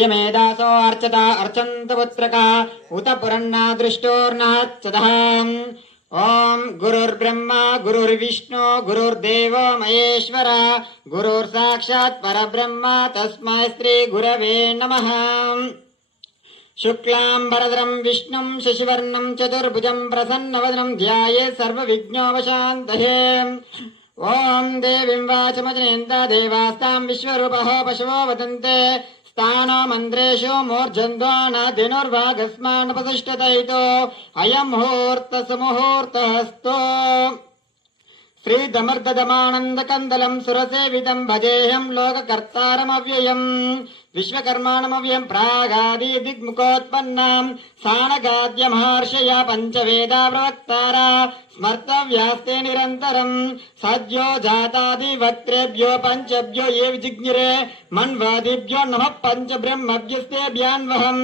यमेदासो अर्चता अर्चन्तपुत्रका उत पुरन्ना दृष्टोर्नः ओम गुरुर्ब्रह्मा गुरुर्विष्णु गुरुर्देवो महेश्वर गुरुर्साक्षात् परब्रह्म तस्मै श्री गुरवे नमः। शुक्लांबरधरं विष्णुं शशिवर्णं चतुर्भुजं प्रसन्नवदनं ध्यायेत् सर्वविघ्नोपशान्तये। ओम देवीं वाचमजनेन्द्र देवास्तां विश्वरूपः पशवो वदन्ते स्थानो मन्त्रेषु मूर्धन्ध्वान् धनुर्वागस्मानुपतिष्ठतैतो अयं मुहूर्तसमुहूर्तस्तु। श्रीधमर्दधमानन्दकन्दलं सुरसेवितं भजेऽहं लोककर्तारमव्ययम् विश्वकर्माणमव्ययं प्रागादिदिग्मुखोत्पन्नां सानगाद्यमहर्षय पञ्चवेदा प्रवक्तारा स्मर्तव्यास्ते निरन्तरं सद्यो जातादिवक्त्रेभ्यो पञ्चभ्यो ये विजिज्ञिरे मन्वादिभ्यो नमः पञ्चब्रह्मभ्यस्तेभ्यान्वहम्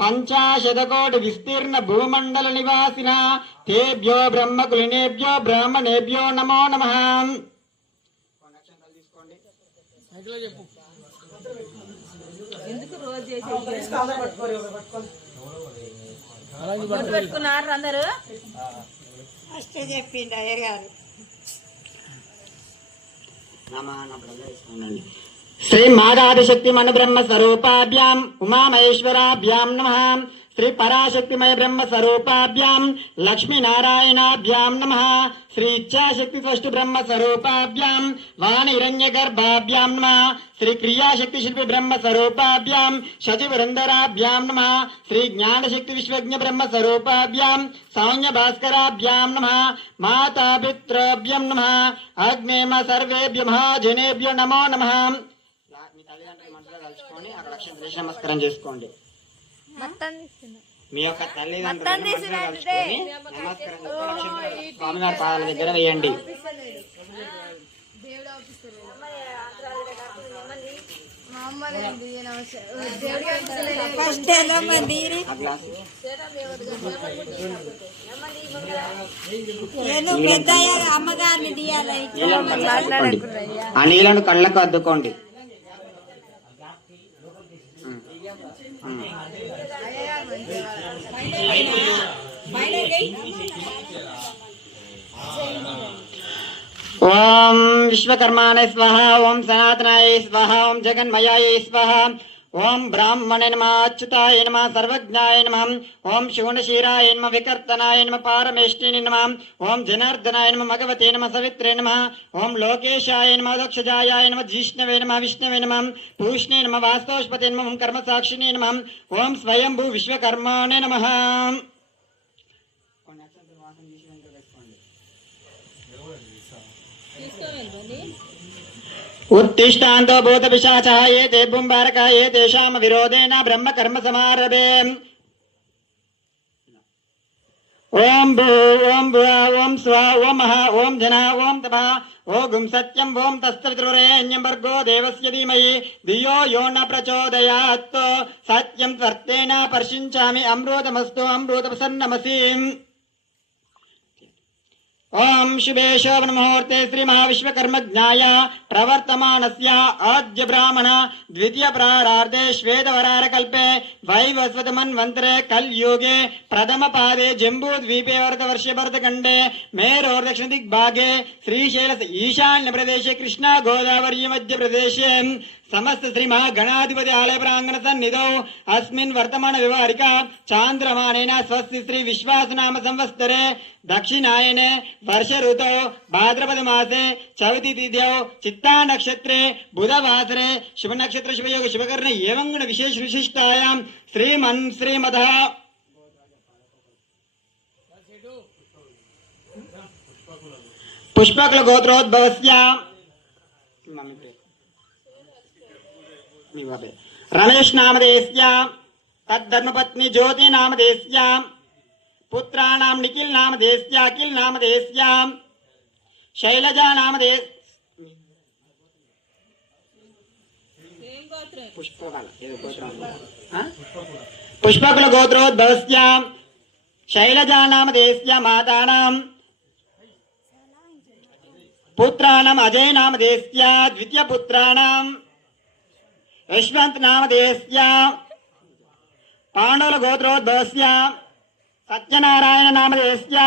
पंचाशतकोटि विस्तीर्ण भूमंडल निवासिना तेभ्यो ब्रह्मकुलिनेभ्यो ब्राह्मणेभ्यो नमो नमः। श्री मादादिशक्ति मन ब्रह्म स्वरूपाभ्याम उमा महेश्वराभ्याम नमः। श्री पराशक्तिमय ब्रह्म स्वरूपाभ्याम लक्ष्मी नारायणाभ्याम नमः। श्री इच्छाशक्ति त्वष्टि ब्रह्म स्वरूपाभ्याम वाणी हिरण्यगर्भाभ्याम नमः। श्री क्रियाशक्ति शिल्पी ब्रह्म स्वरूपाभ्याम शचिवरंदराभ्याम नमः। श्री ज्ञानशक्ति विश्वज्ञ ब्रह्म स्वरूपाभ्याम सौम्य भास्कराभ्याम नमः। माता पितृभ्यं नमः। अग्नेम सर्वेभ्यो महाजनेभ्यो नमो नमः। నమస్కారం చేసుకోండి। మీ యొక్క తల్లిదండ్రులు స్వామివారి పాదాల దగ్గర వేయండి। ఆ నీళ్ళను కళ్ళకు అద్దుకోండి। ओम विश्वकर्माणय स्वाहा ओम सनातनाय स्वाहा ओम जगन्मयाय स्वाहा ओम ब्राह्मणे नमः अच्युताय नमः सर्वज्ञाय नमः ओम शूनशीराय नमः विकर्तनाय नमः पारमेष्टिने नमः ओम जनार्दनाय नमः भगवते नमः सवित्रे नमः ओम लोकेशाय नमः दक्षजायाय नमः जिष्णवे नमः विष्णवे नमः पूष्णे नमः वास्तवस्पते नमः ओम कर्मसाक्षिणे नमः ओम स्वयंभू विश्वकर्माणे नमः। उत्तिष्ठान्तो भूतपिशाचः ये ते बुम्बारकाः ये तेषां विरोधेन ब्रह्म कर्म समारभे। ओम भू ओम भुवा ओम स्वा ओम महा ओम जना ओम तपः ओम सत्यं ओम तत्सवितुर्वरेण्यं भर्गो देवस्य धीमहि धियो यो न प्रचोदयात् सत्यं त्वर्थेन पर्षिञ्चामि अमृतमस्तु अमृतप्रसन्नमसि। ओम शुभे शोभन मुहूर्ते श्री महाविश्वकर्मज्ञाय प्रवर्तमानस्य आद्य ब्राह्मण द्वितीय प्रारार्धे श्वेतवराहकल्पे वैवस्वत मन्वन्तरे कलयुगे प्रथम पादे जम्बूद्वीपे वर्षे भरतखण्डे मेरोर्दक्षिण दिग्भागे श्रीशैल ईशान्य प्रदेशे कृष्णा गोदावरी मध्य प्रदेशे समस्त श्री महागणाधिपति आलय प्रांगण सन्निधौ अस्मिन् वर्तमान व्यवहारिका चांद्रमानेन स्वस्ति श्री विश्वास नाम संवत्सरे दक्षिणायने वर्ष ऋतौ भाद्रपद मासे चौथी तिथ्यौ चित्ता नक्षत्रे बुधवासरे शुभ नक्षत्र शुभयोग शुभकर्ण एवं गुण विशेष विशिष्टायां श्रीमतः पुष्पकुल गोत्रोद्भवस्य रमेश नामधेयस्य तद्धर्मपत्नी ज्योति नामधेयस्य पुत्राणां निखिल नामधेयस्य अखिल नामधेयस्य शैलजा नामधेय पुष्पकुल गोत्रोद्भवस्य शैलजा नामधेयस्य मातानां पुत्राणाम् अजय नामधेयस्य द्वितीय पुत्राणां यशवंत नामधेयस्य पाण्डुल गोत्रोद्भवस्य सत्यनारायण नामधेयस्य